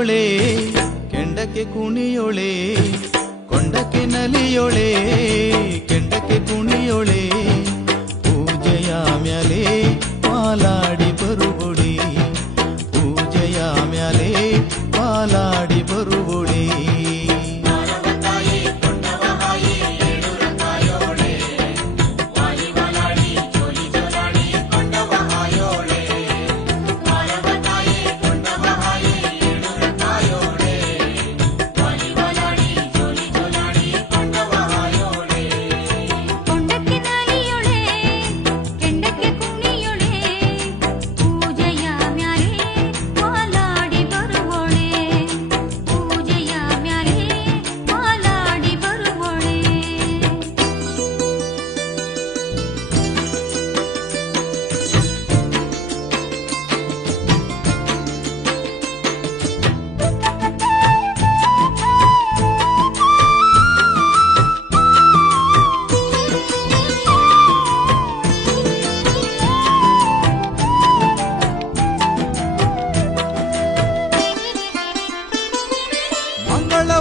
ನಲಿಯೊಳೆ ಕೆಂಡಕ್ಕೆ ಕುಣಿಯೊಳೆ ಕೊಂಡಕ್ಕೆ ನಲಿಯೊಳೆ ಕೆಂಡಕ್ಕೆ ಕುಣಿಯೊಳೆ ಪೂಜೆಯ ಮ್ಯಾಲೆ ಪಾಲಾಡಿ ಬರುವೊಳೆ ಪೂಜೆಯ ಮ್ಯಾಲೆ ಪಾಲಾಡಿ ಬರುವೊಳೆ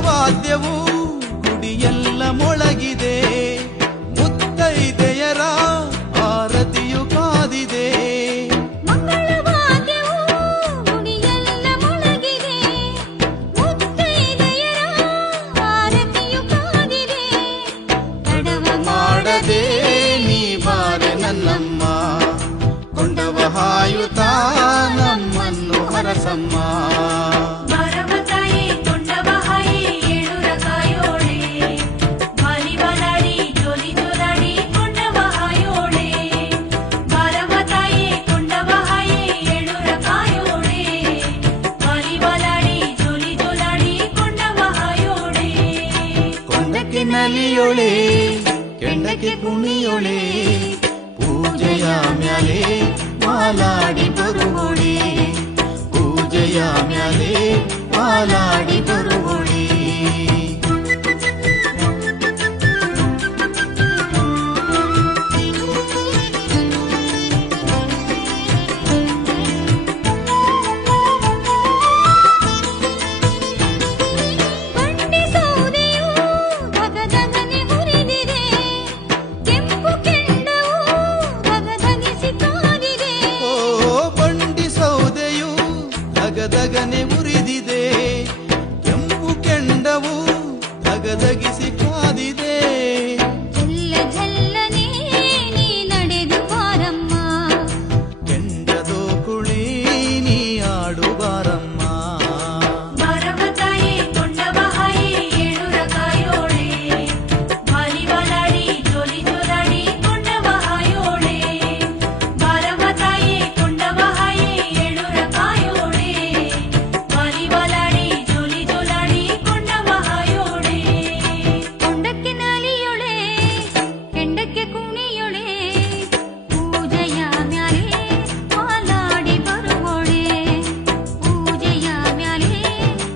ವಾದ್ಯವು ಗುಡಿಯೆಲ್ಲ ಮೊಳಗಿದೆ ಮುತ್ತೈದೆಯರ ಆರತಿಯು ಕಾದಿದೆ ಮಂಗಳವಾದ್ಯವು ಗುಡಿಯೆಲ್ಲ ಮೊಳಗಿದೆ ಮುತ್ತೈದೆಯರ ಆರತಿಯು ಕಾದಿದೆ ತಡವ ಮಾಡದೆ ನೀ ಬಾರೆ ನನ್ನಮ್ಮ ಕೊಂಡವ ಹಾಯುತ್ತ ನಮ್ಮನ್ನು ಹರಸಮ್ಮ ನಲಿಯೊಳೆ ಕೆಂಡಕ್ಕೆ ಕುಣಿಯೊಳೆ ಪೂಜೆಯ ಮ್ಯಾಲೆ ಮಾಲಾಡಿ ಬರುವೊಳೆ ಪೂಜೆಯ ಮ್ಯಾಲೆ ಮಾಲಾಡಿ ಬರುವೊಳೆ ದಗದಗನೆ ಮುರಿದಿದೆ ಕೆಂಪು ಕೆಂಡವು ದಗದಗಿಸಿ ಕಾದಿದೆ ಝಲ್ಲ ಝಲ್ಲನೆ ನೀ ನಡೆದು ಬಾರಮ್ಮ ಕೆಂಡದೋ ಕುಳಿ ನೀ ಆಡು ಬಾರಮ್ಮ ಬಾರಮ್ಮ ತಾಯಿ ಕೊಂಡವ ಹಾಯಿ ಏಳುರ ಕಾಯೋಳೆ ಬಾಲಿ ಬಾಲಾಡಿ ಜೋಲಿ ಜೋಲಾಡಿ ಕೊಂಡವ ಹಾಯೋಳೆ ಬಾರಮ್ಮ ತಾಯಿ ಕೊಂಡವ ಹಾಯಿ ಏಳುರ ಕಾಯೋಳೆ ಕೊಂಡಕ್ಕೆ ನಲಿಯೊಳೆ ಕೆಂಡಕ್ಕೆ ಕುಣಿಯೊಳೆ ಪೂಜೆಯ ಮ್ಯಾಲೆ ಮಾಲಾಡಿ ಬರುವೊಳೆ ಪೂಜೆಯ ಮ್ಯಾಲೆ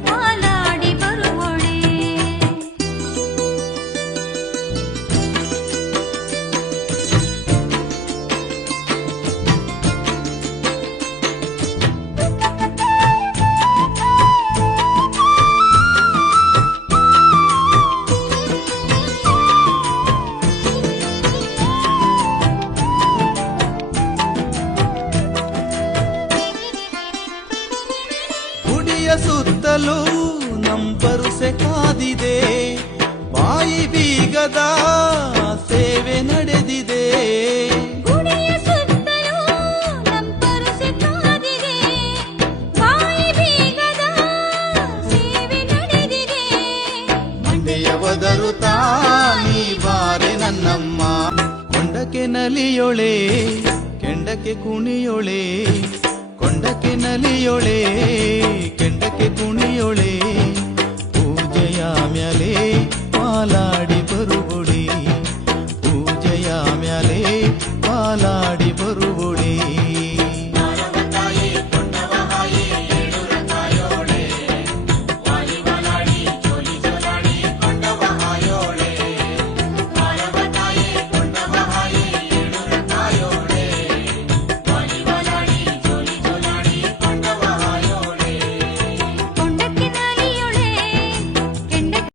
ಮಾಲಾಡಿ ಬರುವೊಳೆ ಗುಡಿಯ ಸುತ್ತಲೂ ನಂಬರುಸೆ ಕಾದಿದೆ ಬಾಯಿ ಬೀಗದ ಸೇವೆ ನಡೆದಿದೆ ಗುಡಿಯ ಸುತ್ತಲೂ ನಂಬರುಸೆ ಕಾದಿದೆ ಬಾಯಿ ಬೀಗದ ಸೇವೆ ನಡೆದಿದೆ ಮಂಡೆಯ ಒದರುತ್ತಾ ನೀ ಬಾರೆ ನನ್ನಮ್ಮ ಕೊಂಡಕ್ಕೆ ನಲಿಯೊಳೆ ಕೆಂಡಕ್ಕೆ ಕುಣಿಯೊಳೆ ಕೊಂಡಕ್ಕೆ ನಲಿಯೊಳೆ ಕೆಂಡಕ್ಕೆ ಕುಣಿಯೊಳೆ